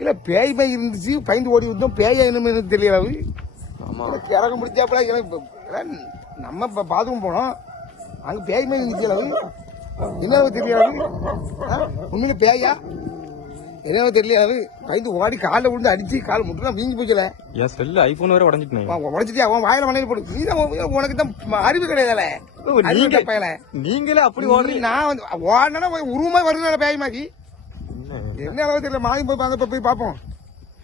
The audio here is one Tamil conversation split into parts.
இல்ல பேய் மை இருந்துச்சு பயந்து ஓடி வந்தோம். பேய் என்னமே தெரியல. அது. இறங்க முடிச்சாப்புல எனக்கு நம்ம இப்ப பாத்ரூம் போனோம். அங்க பேய் மை இருந்துச்சு அது? என்ன தெரியாது உண்மையில பேயா? என்ன தெரியல அது? பயந்து ஓடி காலில் விழுந்து அடிச்சு கால் முட்டுனா வீங்கி போச்சுல என் செல்லு ஐபோன் வேற உடஞ்சிட்டேன் உடச்சிட்டு அவன் வாயில மண்ணில் போட்டு நீ தான் உனக்கு தான் அறிவு கிடையாதுல நீங்க பயல நீங்களே அப்படி ஓடுறீங்க. நான் வந்து ஓடனா உருவமா வருது பேய் மாதிரி என்ன அளவு தெரியல மாறி போய் பார்க்க போய் பார்ப்போம்.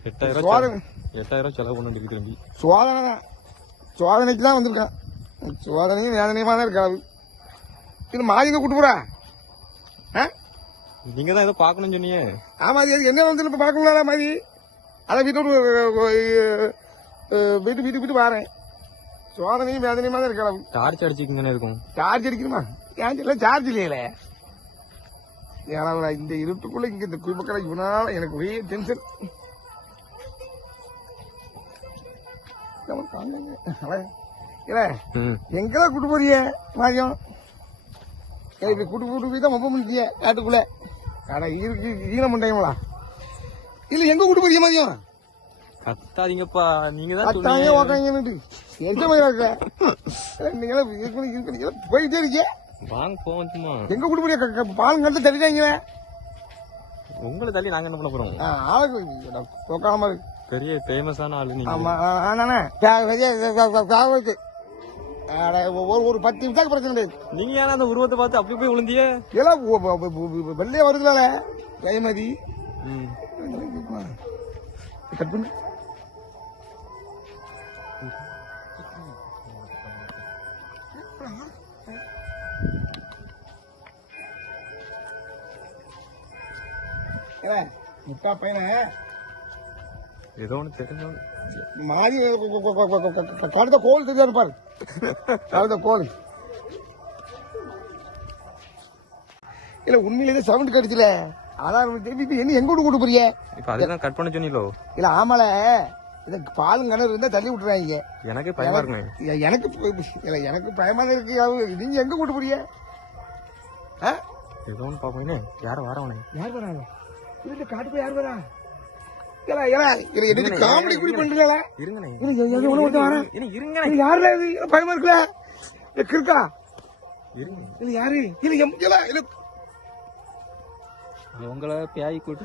எட்டாயிரம் எட்டாயிரம் செலவு பண்ண இருக்கு தம்பி. சோதனை தான். சோதனைக்கு தான் வந்திருக்கான். சோதனையும் வேதனையுமா தான் இருக்காது இது மாதிரிங்க கூட்டு போறா? நீங்க தான் ஏதோ பாக்கணும்னு சொன்னீங்க. ஆமா அது? என்ன வந்து இப்ப பார்க்கல மாதிரி அதை வீட்டோடு வீட்டு வீட்டு வீட்டு வரேன். சோதனையும் வேதனையுமா தான் இருக்கலாம் டார்ச் அடிச்சுக்கிங்கன்னு இருக்கும். சார்ஜ் அடிக்கணுமா? ஏன் இல்லை சார்ஜ் இல்லையில ஏன்னா இந்த இருட்டுக்குள்ள இங்க இந்த குடிமக்களை இவனால எனக்கு ஒரே டென்ஷன். எங்கெல்லாம் கூட்டு போறிய மாரியம்? இப்ப கூட்டு கூட்டு போய் தான் மொப்ப முடிச்சிய காட்டுக்குள்ள. அட இருக்கு ஈன மண்டைங்களா இல்ல எங்க கூட்டு போறிய மதியம் கத்தாதீங்கப்பா நீங்க தான் சொன்னீங்க. உக்காங்கன்னுட்டு எந்த மாதிரி இருக்க எல்லாம் போயிட்டே இருக்கே வாங்க போவோம் சும்மா எங்க கூட்டு போறிய க- க- பால் கண்டு தள்ளிட்டாங்களே உங்களை தள்ளி நாங்க என்ன பண்ண போறோம் ஆளுக்கு இருக்கு பெரிய ஃபேமஸான ஆளு நீங்க ஆமா ஆனாண்ணே காவலுக்கு ஒரு ஒரு பத்து நிமிஷம் பிரச்சனை கிடையாது நீங்க ஏன்னா அந்த உருவத்தை பார்த்து அப்படி போய் விழுந்திய எல்லாம் வெள்ளையா வருதுல ஜெயமதி. கட் பண்ணு முட்டா பையனை. ஏதோ ஒண்ணு தெரிஞ்சவங்க. மாறி கடுத்த கோல் தெரியாது பாரு. கடுத்த கோல். இல்ல உண்மையிலே சவுண்ட் கடிச்சுல. அதான் என்ன எங்க கூட்டு போறிய? இப்ப அதுதான் கட் பண்ண சொன்னீங்களோ? இல்ல ஆமால. இந்த பாலும் கிணறு இருந்தா தள்ளி விட்டுறாங்க. எனக்கே பயமா இருக்குமே. எ- எனக்கு இல்ல எனக்கு பயமா தான் இருக்கு நீங்க எங்க கூட்டு போறிய? ஏதோ ஒண்ணு பாப்போம் யார வரவனே யார் வராங்க இல்ல காட்டுக்கு யார் வரா? காமெடி குடி பண்றீங்களா? இது யாருல இது? பயமா இருக்குல்ல? இருங்க இல்ல யாரு? இல்ல எம் இல்ல இல்ல உங்களை பேய் கூட்டு